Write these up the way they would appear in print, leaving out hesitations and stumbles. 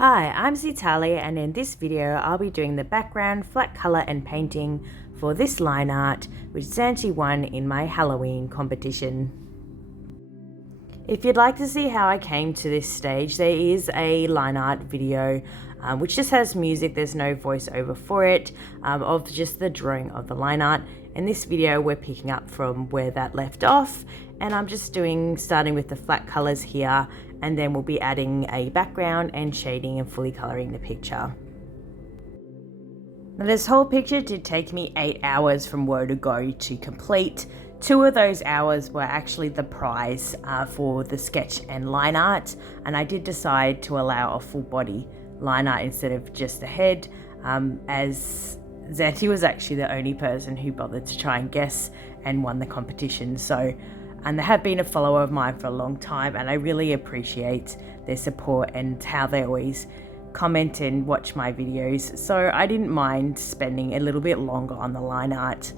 Hi, I'm Ztarli, and in this video I'll be doing the background, flat colour and painting for this line art which Xanti won in my Halloween competition. If you'd like to see how I came to this stage, there is a line art video which just has music, there's no voiceover for it, of just the drawing of the line art. In this video we're picking up from where that left off, and I'm just starting with the flat colours here, and then we'll be adding a background and shading and fully colouring the picture. Now, this whole picture did take me 8 hours from word to go to complete. 2 of those hours were actually the prize for the sketch and line art, and I did decide to allow a full body line art instead of just a head, as Xanti was actually the only person who bothered to try and guess and won the competition. And they have been a follower of mine for a long time, and I really appreciate their support and how they always comment and watch my videos. So I didn't mind spending a little bit longer on the line art.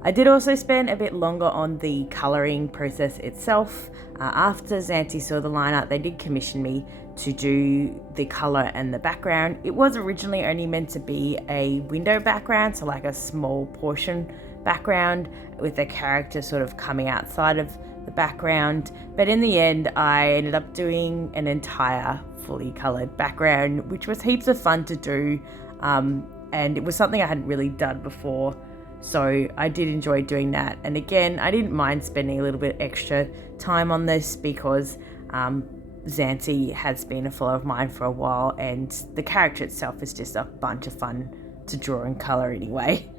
I did also spend a bit longer on the colouring process itself. After Xanti saw the line art, they did commission me to do the colour and the background. It was originally only meant to be a window background, so like a small portion background with a character sort of coming outside of the background, but in the end I ended up doing an entire fully coloured background, which was heaps of fun to do, and it was something I hadn't really done before, so I did enjoy doing that. And again, I didn't mind spending a little bit extra time on this because Xanti has been a follower of mine for a while, and the character itself is just a bunch of fun to draw and colour anyway.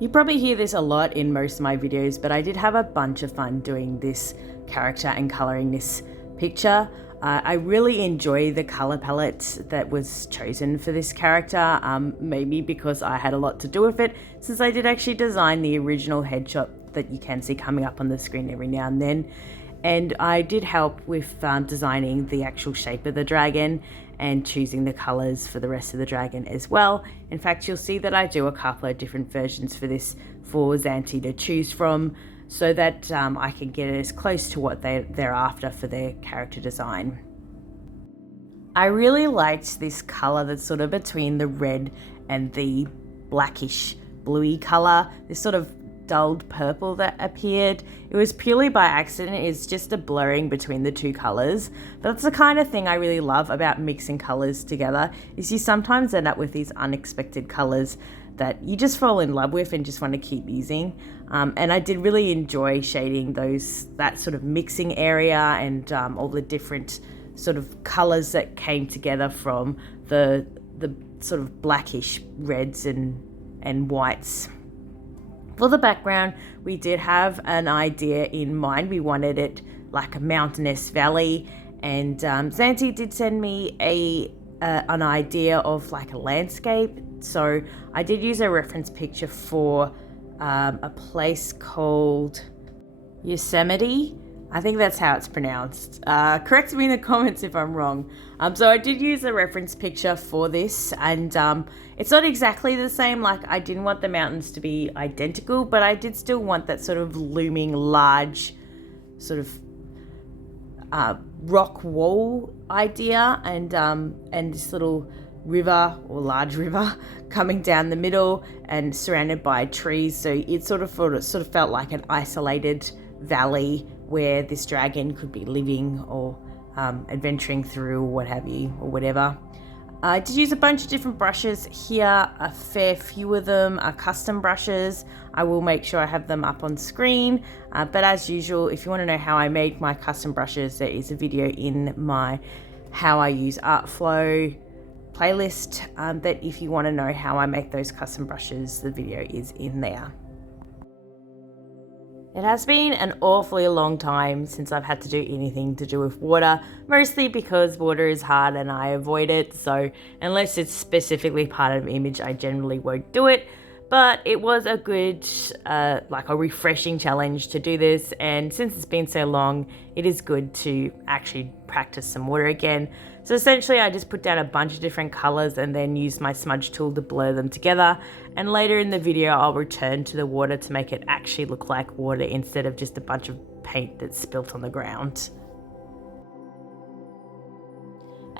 You probably hear this a lot in most of my videos, but I did have a bunch of fun doing this character and colouring this picture. I really enjoy the colour palette that was chosen for this character, maybe because I had a lot to do with it, since I did actually design the original headshot that you can see coming up on the screen every now and then. And I did help with designing the actual shape of the dragon and choosing the colours for the rest of the dragon as well. In fact, you'll see that I do a couple of different versions for this for Xanti to choose from, so that I can get it as close to what they're after for their character design. I really liked this colour that's sort of between the red and the blackish bluey colour, this sort of dulled purple that appeared. It was purely by accident. It's just a blurring between the two colors, but that's the kind of thing I really love about mixing colors together, is you sometimes end up with these unexpected colors that you just fall in love with and just want to keep using. And I did really enjoy shading that sort of mixing area and all the different sort of colors that came together from the sort of blackish reds and whites. For the background, we did have an idea in mind. We wanted it like a mountainous valley, and Xanti did send me an idea of like a landscape. So I did use a reference picture for a place called Yosemite. I think that's how it's pronounced. Correct me in the comments if I'm wrong. So I did use a reference picture for this, and it's not exactly the same. Like, I didn't want the mountains to be identical, but I did still want that sort of looming large sort of rock wall idea, and this little river or large river coming down the middle and surrounded by trees. So it sort of felt like an isolated valley where this dragon could be living or adventuring through, or what have you, or whatever. I did use a bunch of different brushes here. A fair few of them are custom brushes. I will make sure I have them up on screen, but as usual, if you want to know how I made my custom brushes, there is a video in my How I Use Artflow playlist, that if you want to know how I make those custom brushes, the video is in there. It has been an awfully long time since I've had to do anything to do with water, mostly because water is hard and I avoid it, so unless it's specifically part of an image, I generally won't do it. But it was a good, like a refreshing challenge to do this, and since it's been so long, it is good to actually practice some water again. So essentially I just put down a bunch of different colors and then use my smudge tool to blur them together, and later in the video I'll return to the water to make it actually look like water instead of just a bunch of paint that's spilt on the ground.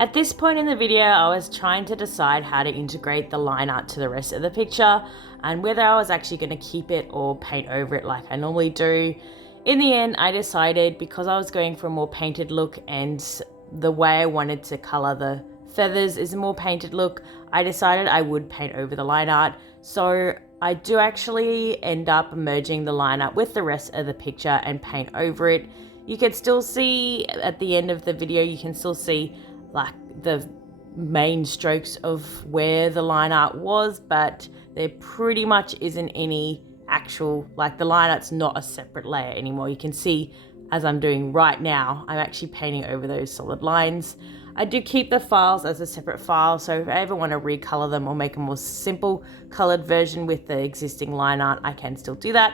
At this point in the video, I was trying to decide how to integrate the line art to the rest of the picture and whether I was actually going to keep it or paint over it like I normally do. In the end, I decided, because I was going for a more painted look and the way I wanted to color the feathers is a more painted look, I decided I would paint over the line art. So I do actually end up merging the line art with the rest of the picture and paint over it. You can still see at the end of the video, you can still see like the main strokes of where the line art was, but there pretty much isn't any actual, like the line art's not a separate layer anymore. You can see, as I'm doing right now, I'm actually painting over those solid lines. I do keep the files as a separate file, so if I ever want to recolor them or make a more simple colored version with the existing line art, I can still do that.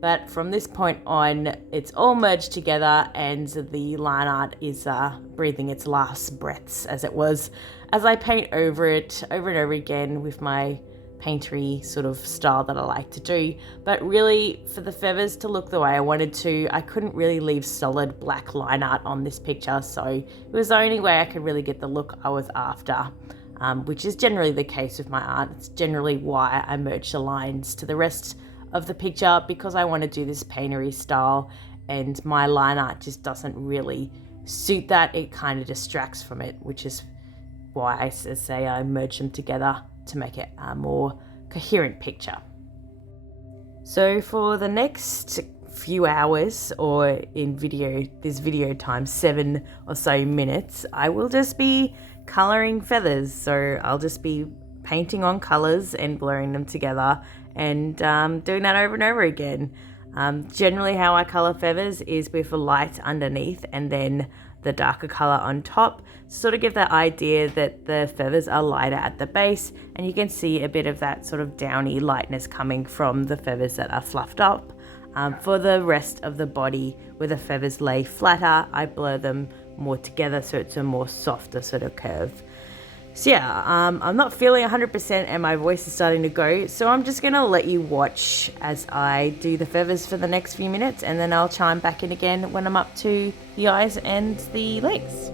But from this point on, it's all merged together and the line art is breathing its last breaths, as it was, as I paint over it over and over again with my paintery sort of style that I like to do. But really, for the feathers to look the way I wanted to, I couldn't really leave solid black line art on this picture, so it was the only way I could really get the look I was after. Which is generally the case with my art. It's generally why I merge the lines to the rest of the picture, because I want to do this paintery style and my line art just doesn't really suit that. It kind of distracts from it, which is why I say I merge them together to make it a more coherent picture. So for the next few hours, or in this video time 7 or so minutes, I will just be coloring feathers. So I'll just be painting on colors and blurring them together and doing that over and over again. Generally how I color feathers is with a light underneath and then the darker color on top, sort of give that idea that the feathers are lighter at the base, and you can see a bit of that sort of downy lightness coming from the feathers that are fluffed up. For the rest of the body, where the feathers lay flatter, I blur them more together so it's a more softer sort of curve. So yeah, I'm not feeling 100% and my voice is starting to go, so I'm just going to let you watch as I do the feathers for the next few minutes, and then I'll chime back in again when I'm up to the eyes and the legs.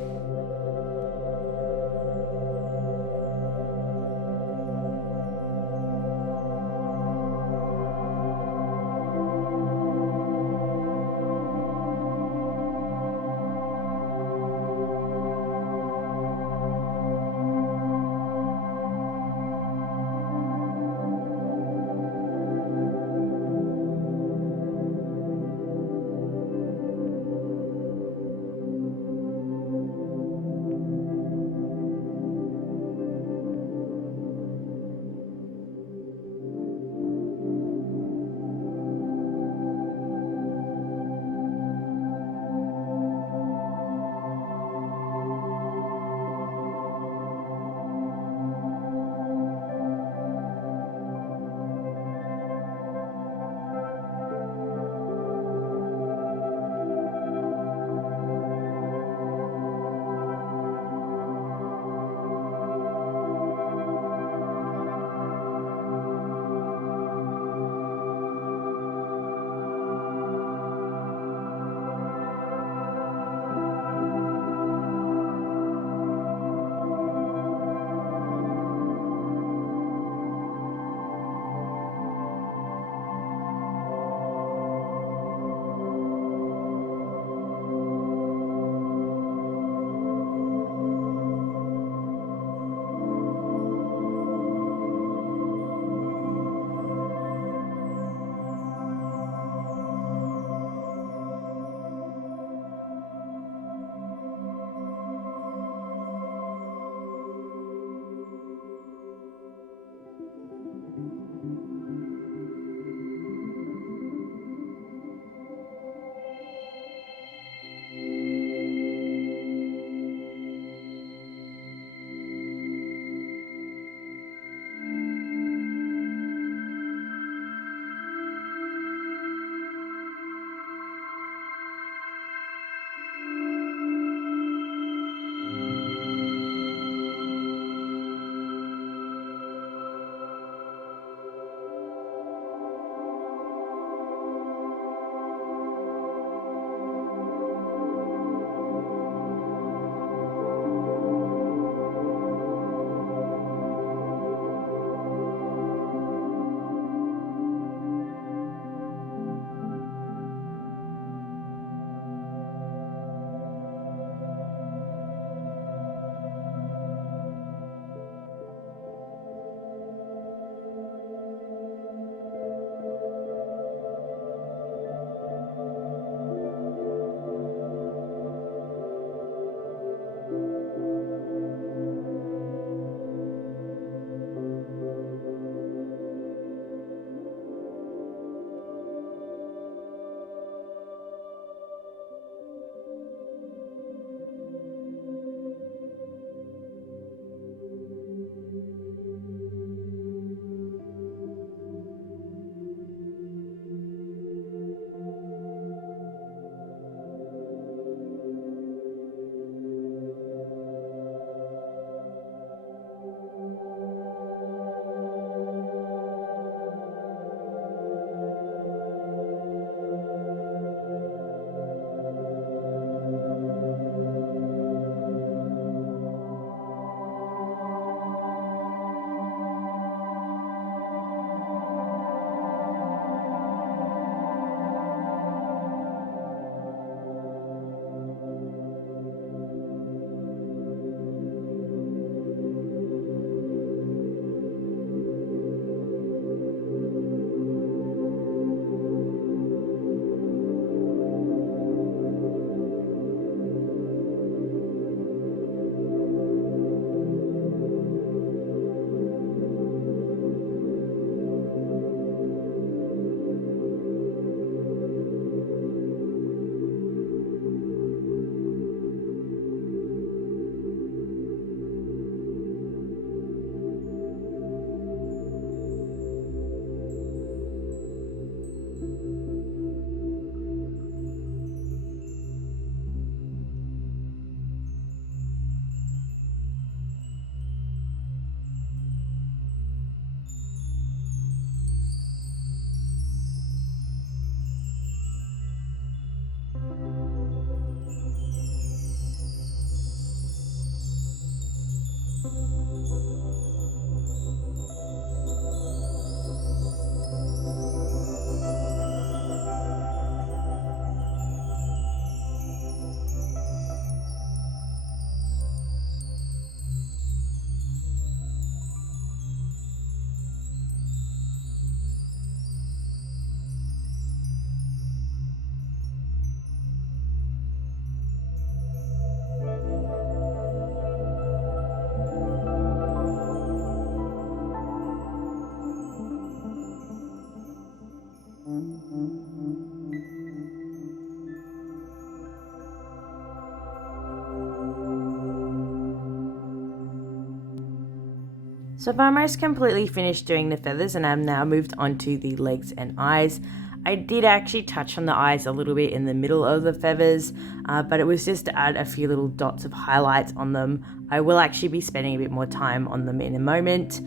So I've almost completely finished doing the feathers and I've now moved on to the legs and eyes. I did actually touch on the eyes a little bit in the middle of the feathers, but it was just to add a few little dots of highlights on them. I will actually be spending a bit more time on them in a moment.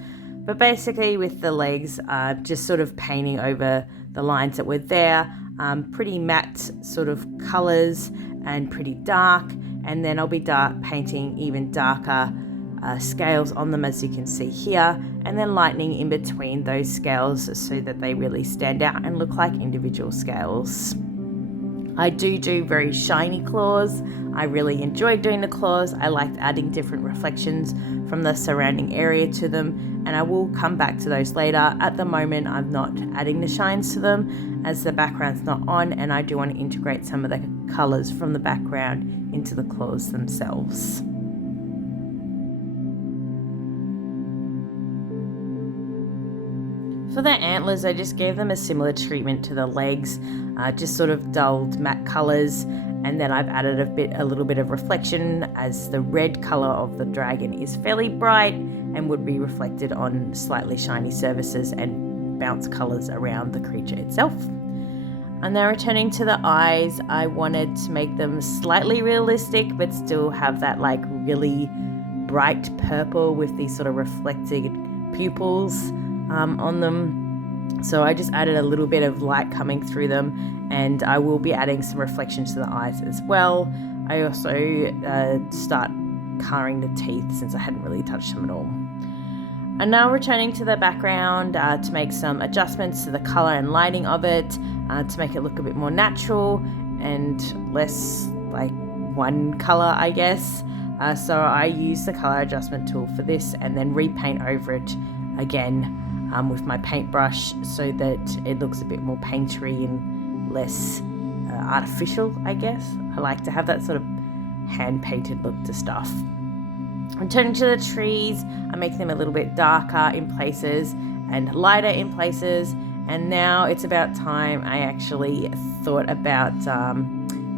But basically with the legs, just sort of painting over the lines that were there, pretty matte sort of colors and pretty dark. And then I'll be painting even darker scales on them, as you can see here, and then lightening in between those scales so that they really stand out and look like individual scales. I do very shiny claws. I really enjoyed doing the claws. I liked adding different reflections from the surrounding area to them, and I will come back to those later. At the moment, I'm not adding the shines to them as the background's not on, and I do want to integrate some of the colors from the background into the claws themselves. For the antlers, I just gave them a similar treatment to the legs, just sort of dulled matte colors, and then I've added a little bit of reflection, as the red color of the dragon is fairly bright and would be reflected on slightly shiny surfaces and bounce colors around the creature itself. And now returning to the eyes, I wanted to make them slightly realistic but still have that like really bright purple with these sort of reflected pupils on them. So I just added a little bit of light coming through them, and I will be adding some reflection to the eyes as well. I also start colouring the teeth since I hadn't really touched them at all. And now returning to the background to make some adjustments to the colour and lighting of it to make it look a bit more natural and less like one colour, I guess. So I use the colour adjustment tool for this and then repaint over it again with my paintbrush so that it looks a bit more paintery and less artificial, I guess. I like to have that sort of hand-painted look to stuff. Returning to the trees, I make them a little bit darker in places and lighter in places. And now it's about time I actually thought about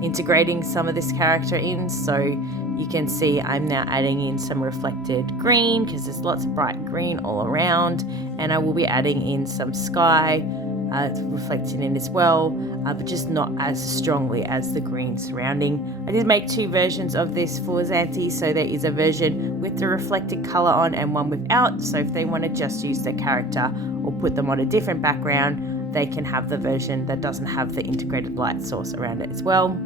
integrating some of this character in. So you can see I'm now adding in some reflected green because there's lots of bright green all around, and I will be adding in some sky reflected in as well, but just not as strongly as the green surrounding. I did make two versions of this for Xanti, so there is a version with the reflected color on and one without, so if they want to just use their character or put them on a different background, they can have the version that doesn't have the integrated light source around it as well.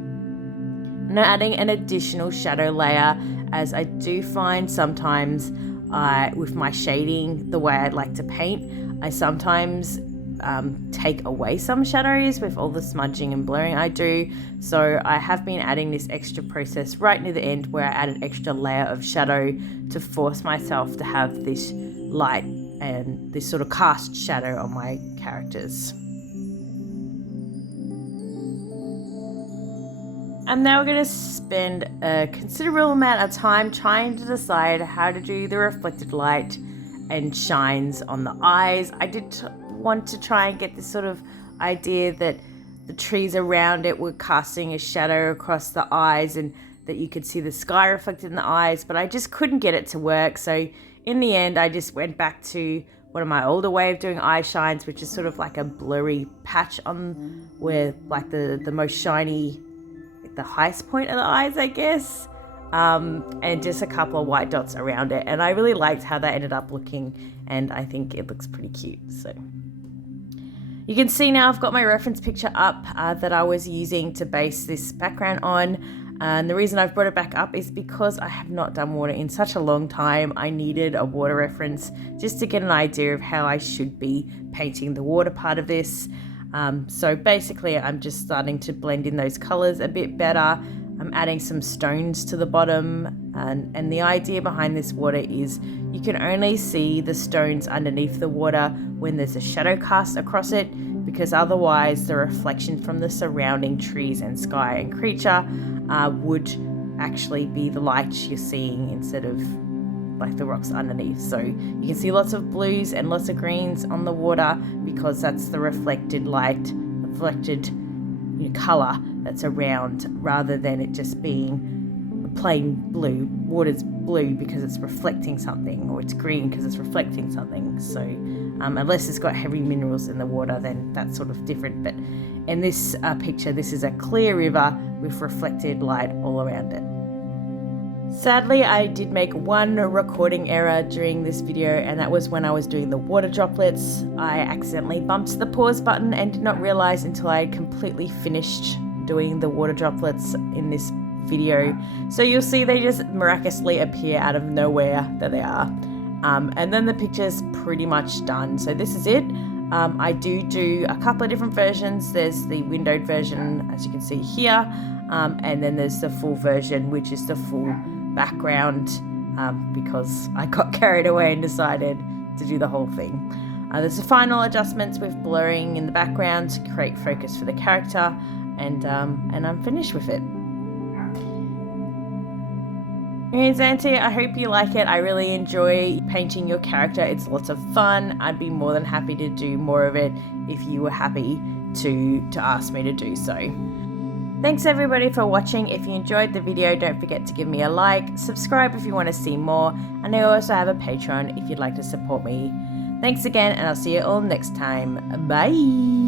Now adding an additional shadow layer, as I do find sometimes with my shading, the way I'd like to paint, I sometimes take away some shadows with all the smudging and blurring I do. So I have been adding this extra process right near the end where I add an extra layer of shadow to force myself to have this light and this sort of cast shadow on my characters. And now we're going to spend a considerable amount of time trying to decide how to do the reflected light and shines on the eyes. I did want to try and get this sort of idea that the trees around it were casting a shadow across the eyes and that you could see the sky reflected in the eyes, but I just couldn't get it to work. So in the end, I just went back to one of my older way of doing eye shines, which is sort of like a blurry patch on where like the most shiny, the highest point of the eyes, I guess, and just a couple of white dots around it. And I really liked how that ended up looking, and I think it looks pretty cute. So you can see now I've got my reference picture up that I was using to base this background on. And the reason I've brought it back up is because I have not done water in such a long time. I needed a water reference just to get an idea of how I should be painting the water part of this. So basically I'm just starting to blend in those colors a bit better. I'm adding some stones to the bottom, and the idea behind this water is you can only see the stones underneath the water when there's a shadow cast across it, because otherwise the reflection from the surrounding trees and sky and creature would actually be the light you're seeing instead of like the rocks underneath. So you can see lots of blues and lots of greens on the water because that's the reflected light, reflected color that's around, rather than it just being plain blue. Water's blue because it's reflecting something, or it's green because it's reflecting something. So unless it's got heavy minerals in the water, then that's sort of different. But in this picture, this is a clear river with reflected light all around it. Sadly, I did make one recording error during this video, and that was when I was doing the water droplets. I accidentally bumped the pause button and did not realize until I had completely finished doing the water droplets in this video. So you'll see they just miraculously appear out of nowhere. There they are. And then the picture's pretty much done. So this is it. I do a couple of different versions. There's the windowed version, as you can see here, and then there's the full version, which is the full background, because I got carried away and decided to do the whole thing. There's the final adjustments with blurring in the background to create focus for the character, and I'm finished with it. Hey Xanti, I hope you like it. I really enjoy painting your character. It's lots of fun. I'd be more than happy to do more of it if you were happy to ask me to do so. Thanks everybody for watching. If you enjoyed the video, don't forget to give me a like, subscribe if you want to see more, and I also have a Patreon if you'd like to support me. Thanks again, and I'll see you all next time. Bye!